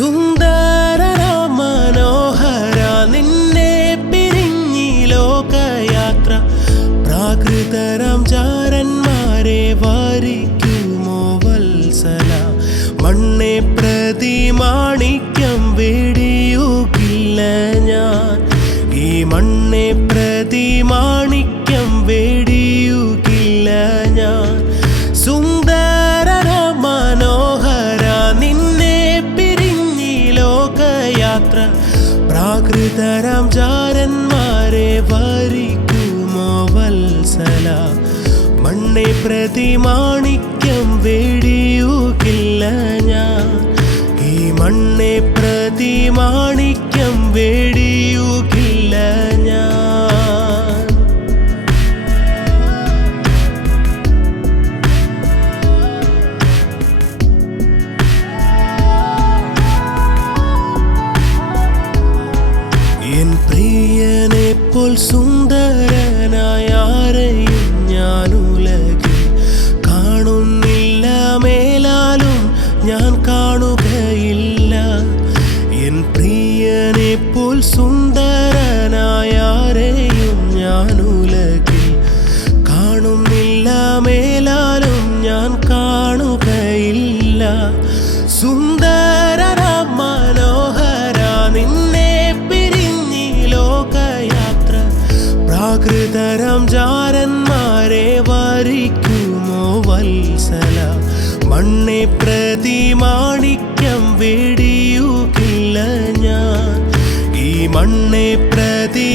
സുന്ദര മനോഹര നിന്നെ പിരിഞ്ഞി ലോകയാത്ര പ്രാകൃതരാം ചാരന്മാരെ വാരിക്കുമോ വത്സല മണ്ണെ പ്രതി മാണിക്യം വേടിയുകില്ല ഞാൻ ഈ മണ്ണെ പ്രതി മാണിക്യം വേടിയുകില്ല ഞാൻ സുന്ദര മനോഹര നിന്നെ പിരിഞ്ഞി ലോകയാത്ര പ്രാകൃതരാം ചാരന്മാരെ വാരിക്കുമോ വത്സല മണ്ണെ പ്രതി മാണിക്യം വേടിയുകില്ല ഞാൻ ഈ മണ്ണെ പ്രതി മാണിക്യം വേടിയുകില്ല ഞാൻ എൻ പ്രിയനെപ്പോൽ സുന്ദരനായ ആരെയും ഞാൻ ഉലകിൽ കാണുന്നില്ല മേലാലും ഞാൻ കാണുകയില്ല എൻ പ്രിയനെപ്പോൽ സുന്ദരനായ ആരെയും ഞാൻ ഉലകിൽ കാണുന്നില്ല മേലാലും ഞാൻ കാണുകയില്ല സുന്ദര മനോഹര നിന്നെ പിരിഞ്ഞി ലോകയാത്ര പ്രാകൃതരാം ചാരന്മാരെ വാരിക്കുമോ വത്സല മണ്ണെ പ്രതി മാണിക്യം വേടിയുകില്ല ഞാൻ ഈ മണ്ണെ പ്രതി